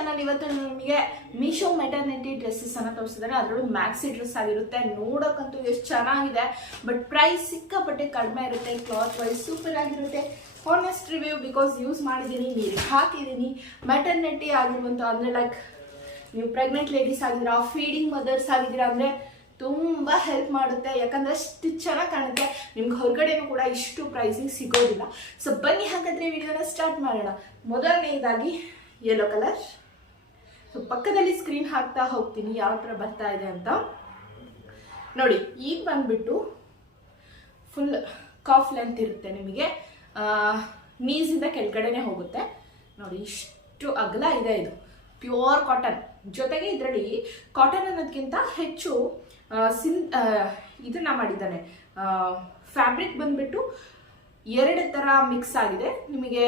Channel. ಇವತ್ತು ನಿಮಗೆ Meesho maternity dresses ಅನ್ನ ತೋರಿಸಿದ್ದಾರೆ. ಅದರಲ್ಲೂ ಮ್ಯಾಕ್ಸಿ ಡ್ರೆಸ್ ಆಗಿರುತ್ತೆ. ನೋಡೋಕ್ಕಂತೂ ಎಷ್ಟು ಚೆನ್ನಾಗಿದೆ, ಬಟ್ ಪ್ರೈಸ್ ಸಿಕ್ಕಾಪಟ್ಟೆ ಕಡಿಮೆ ಇರುತ್ತೆ. ಕ್ಲಾತ್ ವೈಸ್ ಸೂಪರ್ ಆಗಿರುತ್ತೆ. ಹಾನೆಸ್ಟ್ ರಿವ್ಯೂ, ಬಿಕಾಸ್ ಯೂಸ್ ಮಾಡಿದ್ದೀನಿ, ನೀರು ಹಾಕಿದ್ದೀನಿ. ಮೆಟರ್ನಿಟಿ ಆಗಿರುವಂಥ ಅಂದರೆ ಲೈಕ್ ನೀವು ಪ್ರೆಗ್ನೆಂಟ್ ಲೇಡೀಸ್ ಆಗಿದ್ದೀರಾ, ಫೀಡಿಂಗ್ ಮದರ್ಸ್ ಆಗಿದ್ದೀರಾ ಅಂದರೆ ತುಂಬ ಹೆಲ್ಪ್ ಮಾಡುತ್ತೆ. ಯಾಕಂದರೆ ಅಷ್ಟು ಚೆನ್ನಾಗಿ ಕಾಣುತ್ತೆ. ನಿಮ್ಗೆ ಹೊರಗಡೆನೂ ಕೂಡ ಇಷ್ಟು ಪ್ರೈಸಿಗೆ ಸಿಗೋದಿಲ್ಲ. ಸೊ ಬನ್ನಿ ಹಾಗಾದರೆ ವಿಡಿಯೋನ ಸ್ಟಾರ್ಟ್ ಮಾಡೋಣ. ಮೊದಲನೇದಾಗಿ ಯೆಲ್ಲೋ ಕಲರ್. ಸೊ ಪಕ್ಕದಲ್ಲಿ ಸ್ಕ್ರೀನ್ ಹಾಕ್ತಾ ಹೋಗ್ತೀನಿ ಯಾವ ಥರ ಬರ್ತಾ ಇದೆ ಅಂತ ನೋಡಿ. ಈಗ ಬಂದ್ಬಿಟ್ಟು ಫುಲ್ ಕಾಫ್ ಲೆಂತ್ ಇರುತ್ತೆ ನಿಮಗೆ, ನೀಸಿಂದ ಕೆಳಗಡೆನೆ ಹೋಗುತ್ತೆ ನೋಡಿ. ಇಷ್ಟು ಅಗಲ ಇದೆ. ಇದು ಪ್ಯೂರ್ ಕಾಟನ್. ಜೊತೆಗೆ ಇದರಲ್ಲಿ ಕಾಟನ್ ಅನ್ನೋದಕ್ಕಿಂತ ಹೆಚ್ಚು ಇದನ್ನ ಮಾಡಿದ್ದಾನೆ. ಫ್ಯಾಬ್ರಿಕ್ ಬಂದ್ಬಿಟ್ಟು ಎರಡು ಥರ ಮಿಕ್ಸ್ ಆಗಿದೆ. ನಿಮಗೆ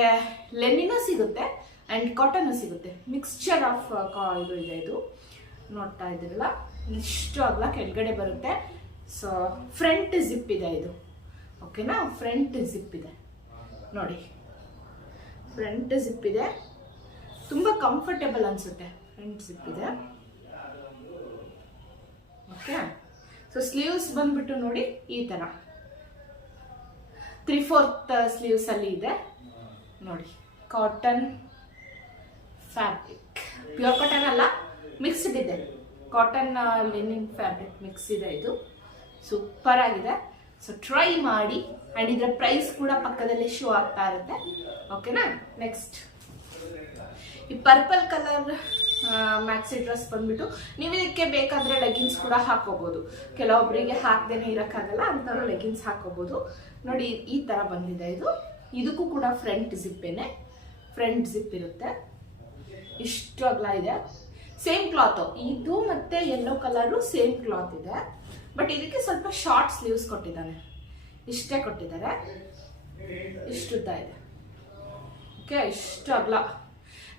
ಲೆನಿನೂ ಸಿಗುತ್ತೆ ಆ್ಯಂಡ್ ಕಾಟನ್ನು ಸಿಗುತ್ತೆ. ಮಿಕ್ಸ್ಚರ್ ಆಫ್ ಇದು ಇದೆ. ಇದು ನೋಡ್ತಾ ಇದ್ದೀರಲ್ಲ, ಇಷ್ಟು ಅಗಲ ಕೆಳಗಡೆ ಬರುತ್ತೆ. ಸೊ ಫ್ರಂಟ್ ಜಿಪ್ ಇದೆ ಇದು, ಓಕೆನಾ? ಫ್ರಂಟ್ ಜಿಪ್ ಇದೆ ನೋಡಿ, ಫ್ರಂಟ್ ಜಿಪ್ ಇದೆ. ತುಂಬ ಕಂಫರ್ಟೇಬಲ್ ಅನಿಸುತ್ತೆ. ಫ್ರಂಟ್ ಜಿಪ್ ಇದೆ, ಓಕೆ. ಸೊ ಸ್ಲೀವ್ಸ್ ಬಂದ್ಬಿಟ್ಟು ನೋಡಿ ಈ ಥರ 3/4 ಸ್ಲೀವ್ಸ್ ಅಲ್ಲಿ ಇದೆ ನೋಡಿ. ಕಾಟನ್ ಫ್ಯಾಬ್ರಿಕ್, ಪ್ಯೂರ್ ಕಾಟನ್ ಅಲ್ಲ, ಮಿಕ್ಸ್ಡ್ ಇದೆ. ಕಾಟನ್ ಲಿನಿನ್ ಫ್ಯಾಬ್ರಿಕ್ ಮಿಕ್ಸ್ ಇದೆ. ಇದು ಸೂಪರ್ ಆಗಿದೆ. ಸೊ ಟ್ರೈ ಮಾಡಿ. ಆ್ಯಂಡ್ ಇದರ ಪ್ರೈಸ್ ಕೂಡ ಪಕ್ಕದಲ್ಲಿ ಶೋ ಆಗ್ತಾ ಇರುತ್ತೆ, ಓಕೆನಾ? ನೆಕ್ಸ್ಟ್ ಈ ಪರ್ಪಲ್ ಕಲರ್ ಮ್ಯಾಕ್ಸಿ ಡ್ರೆಸ್ ಬಂದ್ಬಿಟ್ಟು ನೀವು ಇದಕ್ಕೆ ಬೇಕಾದರೆ ಲೆಗಿನ್ಸ್ ಕೂಡ ಹಾಕೋಬಹುದು. ಕೆಲವೊಬ್ಬರಿಗೆ ಹಾಕ್ದೇನೆ ಇರೋಕ್ಕಾಗಲ್ಲ, ಅಂಥವ್ರು ಲೆಗಿನ್ಸ್ ಹಾಕೋಬಹುದು ನೋಡಿ. ಈ ಥರ ಬಂದಿದೆ ಇದು. ಇದಕ್ಕೂ ಕೂಡ ಫ್ರಂಟ್ ಜಿಪ್ಪೇನೆ, ಫ್ರಂಟ್ ಜಿಪ್ ಇರುತ್ತೆ. ಇಷ್ಟು ಅಗಲ ಇದೆ. ಸೇಮ್ ಕ್ಲಾತು ಇದು, ಮತ್ತೆ ಯೆಲ್ಲೋ ಕಲರು ಸೇಮ್ ಕ್ಲಾತ್ ಇದೆ. ಬಟ್ ಇದಕ್ಕೆ ಸ್ವಲ್ಪ ಶಾರ್ಟ್ ಸ್ಲೀವ್ಸ್ ಕೊಟ್ಟಿದ್ದಾನೆ. ಇಷ್ಟೇ ಕೊಟ್ಟಿದ್ದಾರೆ. ಇಷ್ಟುದ್ದ ಇದೆ, ಓಕೆ. ಇಷ್ಟು ಅಗಲ.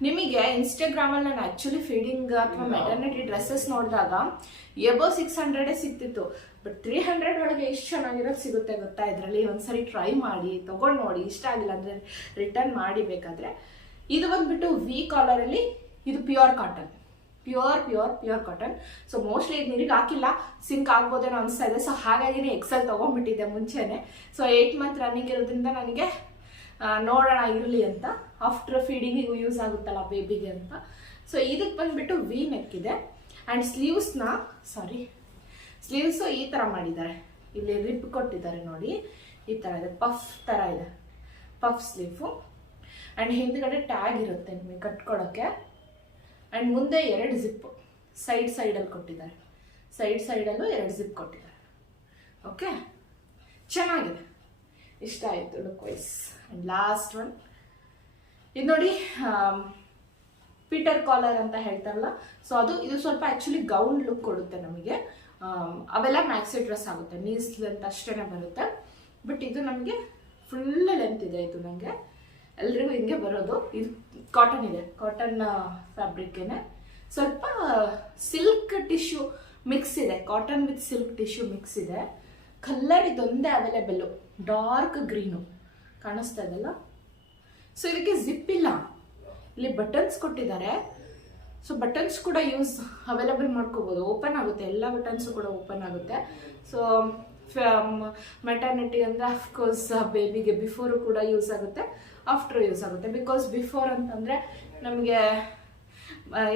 ನಿಮಗೆ ಇನ್ಸ್ಟಾಗ್ರಾಮಲ್ಲಿ ನಾನು ಆ್ಯಕ್ಚುಲಿ ಫೀಡಿಂಗ್ ಅಥವಾ ಮೆಟರ್ನಿಟಿ ಡ್ರೆಸ್ಸಸ್ ನೋಡಿದಾಗ ಎಬೋ 600 ಸಿಗ್ತಿತ್ತು. ಬಟ್ 300 ಒಳಗೆ ಎಷ್ಟು ಚೆನ್ನಾಗಿರೋದು ಸಿಗುತ್ತೆ ಗೊತ್ತಾ? ಇದರಲ್ಲಿ ಒಂದ್ಸರಿ ಟ್ರೈ ಮಾಡಿ, ತೊಗೊಂಡು ನೋಡಿ. ಇಷ್ಟ ಆಗಿಲ್ಲ ಅಂದರೆ ರಿಟರ್ನ್ ಮಾಡಿ ಬೇಕಾದರೆ. ಇದು ಬಂದ್ಬಿಟ್ಟು ವಿ ಕಾಲರಲ್ಲಿ. ಇದು pure cotton, pure cotton. So mostly ಇದು ನೀರಿಗೆ ಹಾಕಿಲ್ಲ, ಸಿಂಕ್ ಆಗ್ಬೋದೇನೋ ಅನಿಸ್ತಾ ಇದೆ. ಸೊ ಹಾಗಾಗಿ ಎಕ್ಸೆಲ್ ತೊಗೊಂಡ್ಬಿಟ್ಟಿದ್ದೆ ಮುಂಚೆನೆ. ಸೊ 8 ಮಂತ್ ರನ್ನಿಂಗ್ ಇರೋದ್ರಿಂದ ನನಗೆ ನೋಡೋಣ ಇರಲಿ ಅಂತ. ಆಫ್ಟರ್ ಫೀಡಿಂಗಿಗೂ ಯೂಸ್ ಆಗುತ್ತಲ್ಲ ಬೇಬಿಗೆ ಅಂತ. ಸೊ ಇದಕ್ಕೆ ಬಂದ್ಬಿಟ್ಟು ವಿ ನೆಕ್ ಇದೆ. ಆ್ಯಂಡ್ ಸ್ಲೀವ್ಸು ಈ ಥರ ಮಾಡಿದ್ದಾರೆ. ಇಲ್ಲಿ ರಿಪ್ ಕೊಟ್ಟಿದ್ದಾರೆ ನೋಡಿ, ಈ ಥರ ಇದೆ. ಪಫ್ ಥರ ಇದೆ, ಪಫ್ ಸ್ಲೀವು. ಆ್ಯಂಡ್ ಹಿಂದ್ಗಡೆ ಟ್ಯಾಗ್ ಇರುತ್ತೆ ನಿಮಗೆ ಕಟ್ಕೊಳ್ಳೋಕ್ಕೆ. ಆ್ಯಂಡ್ ಮುಂದೆ 2 ಜಿಪ್ಪು ಸೈಡಲ್ಲಿ ಕೊಟ್ಟಿದ್ದಾರೆ. ಸೈಡಲ್ಲೂ 2 ಜಿಪ್ ಕೊಟ್ಟಿದ್ದಾರೆ, ಓಕೆ. ಚೆನ್ನಾಗಿದೆ, ಇಷ್ಟ ಆಯಿತು look wise. And last one ಇದು ನೋಡಿ, ಪೀಟರ್ ಕಾಲರ್ ಅಂತ ಹೇಳ್ತಾರಲ್ಲ. ಸೊ ಇದು ಸ್ವಲ್ಪ ಆ್ಯಕ್ಚುಲಿ ಗೌನ್ ಲುಕ್ ಕೊಡುತ್ತೆ ನಮಗೆ. ಅವೆಲ್ಲ ಮ್ಯಾಕ್ಸಿ ಡ್ರೆಸ್ ಆಗುತ್ತೆ, ನೀಸ್ ಲೆಂತ್ ಅಷ್ಟೇ ಬರುತ್ತೆ. ಬಟ್ ಇದು ನಮಗೆ ಫುಲ್ ಲೆಂತ್ ಇದೆ. ಇದು ನನಗೆ ಎಲ್ರಿಗೂ ಹಿಂಗೆ ಬರೋದು. ಇದು ಕಾಟನ್ ಇದೆ, ಕಾಟನ್ ಫ್ಯಾಬ್ರಿಕ್ಕೇನೆ. ಸ್ವಲ್ಪ ಸಿಲ್ಕ್ ಟಿಶ್ಯೂ ಮಿಕ್ಸ್ ಇದೆ, cotton with silk tissue mix ಇದೆ. ಕಲರ್ ಇದೊಂದೇ ಅವೈಲೇಬಲ್ಲು, ಡಾರ್ಕ್ ಗ್ರೀನು ಕಾಣಿಸ್ತಾ ಇದೆಲ್ಲ. ಸೊ ಇದಕ್ಕೆ ಜಿಪ್ ಇಲ್ಲ, ಇಲ್ಲಿ ಬಟನ್ಸ್ ಕೊಟ್ಟಿದ್ದಾರೆ. ಸೊ ಬಟನ್ಸ್ ಕೂಡ ಅವೈಲೇಬಲ್ ಮಾಡ್ಕೋಬೋದು. ಓಪನ್ ಆಗುತ್ತೆ, ಎಲ್ಲ ಬಟನ್ಸು ಕೂಡ ಓಪನ್ ಆಗುತ್ತೆ. ಸೊ ಮೆಟರ್ನಿಟಿ ಅಂದರೆ ಅಫ್ಕೋರ್ಸ್ ಬೇಬಿಗೆ ಬಿಫೋರು ಕೂಡ ಯೂಸ್ ಆಗುತ್ತೆ, ಆಫ್ಟರ್ ಯೂಸ್ ಆಗುತ್ತೆ. ಬಿಕಾಸ್ ಬಿಫೋರ್ ಅಂತಂದರೆ ನಮಗೆ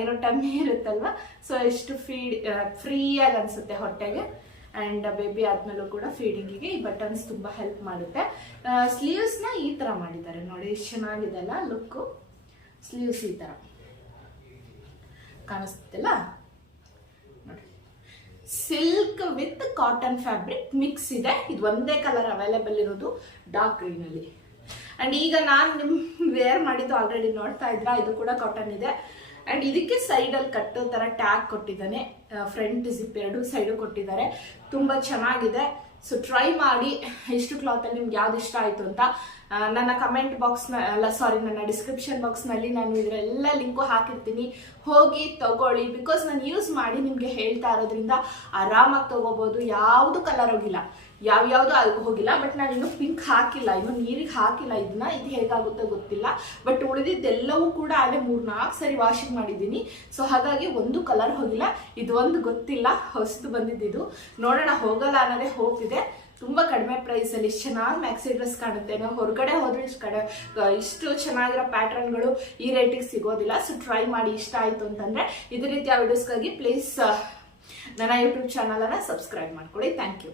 ಏನೋ ಟಮ್ಮಿ ಇರುತ್ತಲ್ವ. ಸೊ ಎಷ್ಟು ಫ್ರೀಯಾಗಿ ಅನಿಸುತ್ತೆ ಹೊಟ್ಟೆಗೆ. ಆ್ಯಂಡ್ ಬೇಬಿ ಆದಮೇಲೂ ಕೂಡ ಫೀಡಿಂಗಿಗೆ ಈ ಬಟನ್ಸ್ ತುಂಬ ಹೆಲ್ಪ್ ಮಾಡುತ್ತೆ. ಸ್ಲೀವ್ಸ್ನ ಈ ಥರ ಮಾಡಿದ್ದಾರೆ ನೋಡಿ, ಎಷ್ಟು ಚೆನ್ನಾಗಿದೆ ಅಲ್ಲ ಲುಕ್ಕು. ಸ್ಲೀವ್ಸ್ ಈ ಥರ ಕಾಣಿಸ್ತಿಲ್ಲ ನೋಡಿ. Silk with cotton fabric mix ಇದೆ. ಇದು ಒಂದೇ ಕಲರ್ ಅವೈಲೇಬಲ್ ಇರೋದು, ಡಾರ್ಕ್ ಗ್ರೀನಲ್ಲಿ. ಆ್ಯಂಡ್ ಈಗ ನಾನು ವೇರ್ ಮಾಡಿದ್ದು ಆಲ್ರೆಡಿ ನೋಡ್ತಾ ಇದ್ರ, ಇದು ಕೂಡ ಕಾಟನ್ ಇದೆ. ಆ್ಯಂಡ್ ಇದಕ್ಕೆ ಸೈಡಲ್ಲಿ ಕಟ್ಟೋ ಥರ ಟ್ಯಾಗ್ ಕೊಟ್ಟಿದ್ದಾನೆ. ಫ್ರಂಟ್ ಜಿಪ್ 2 ಸೈಡು ಕೊಟ್ಟಿದ್ದಾರೆ. ತುಂಬ ಚೆನ್ನಾಗಿದೆ. ಸೊ ಟ್ರೈ ಮಾಡಿ. ಇಷ್ಟು ಕ್ಲಾತಲ್ಲಿ ನಿಮ್ಗೆ ಯಾವ್ದು ಇಷ್ಟ ಆಯಿತು ಅಂತ ನನ್ನ ಕಮೆಂಟ್ ನನ್ನ ಡಿಸ್ಕ್ರಿಪ್ಷನ್ ಬಾಕ್ಸ್ನಲ್ಲಿ ನಾನು ಇದರೆಲ್ಲ ಲಿಂಕು ಹಾಕಿರ್ತೀನಿ, ಹೋಗಿ ತಗೊಳ್ಳಿ. ಬಿಕಾಸ್ ನಾನು ಯೂಸ್ ಮಾಡಿ ನಿಮಗೆ ಹೇಳ್ತಾ ಇರೋದ್ರಿಂದ ಆರಾಮಾಗಿ ತಗೋಬೋದು. ಯಾವುದು ಕಲರ್ ಹೋಗಿಲ್ಲ, ಯಾವ್ಯಾವುದು ಅದಕ್ಕೆ ಹೋಗಿಲ್ಲ. ಬಟ್ ನಾನು ಇನ್ನೂ ಪಿಂಕ್ ಹಾಕಿಲ್ಲ, ಇನ್ನು ನೀರಿಗೆ ಹಾಕಿಲ್ಲ ಇದನ್ನ. ಇದು ಹೇಗಾಗುತ್ತೋ ಗೊತ್ತಿಲ್ಲ. ಬಟ್ ಉಳಿದಿದ್ದೆಲ್ಲವೂ ಕೂಡ ಅಲ್ಲೇ 3-4 ಸರಿ ವಾಷಿಂಗ್ ಮಾಡಿದ್ದೀನಿ. ಸೊ ಹಾಗಾಗಿ ಒಂದು ಕಲರ್ ಹೋಗಿಲ್ಲ. ಇದು ಒಂದು ಗೊತ್ತಿಲ್ಲ, ಹೊಸದು ಬಂದಿದ್ದು. ನೋಡೋಣ, ಹೋಗಲ್ಲ ಅನ್ನೋದೇ ಹೋಪ್ ಇದೆ. ತುಂಬ ಕಡಿಮೆ ಪ್ರೈಸಲ್ಲಿ ಚೆನ್ನಾಗಿ ಮ್ಯಾಕ್ಸಿ ಡ್ರೆಸ್ ಕಾಣುತ್ತೆ. ನಾವು ಹೊರಗಡೆ ಹೋದ್ರೆ ಇಷ್ಟು ಚೆನ್ನಾಗಿರೋ ಪ್ಯಾಟರ್ನ್ಗಳು ಈ ರೇಟಿಗೆ ಸಿಗೋದಿಲ್ಲ. ಸೊ ಟ್ರೈ ಮಾಡಿ, ಇಷ್ಟ ಆಯಿತು ಅಂತಂದರೆ ಇದೇ ರೀತಿಯ ವಿಡಿಯೋಸ್ಗಾಗಿ ಪ್ಲೀಸ್ ನನ್ನ ಯೂಟ್ಯೂಬ್ ಚಾನಲನ್ನು ಸಬ್ಸ್ಕ್ರೈಬ್ ಮಾಡ್ಕೊಳ್ಳಿ. Thank you.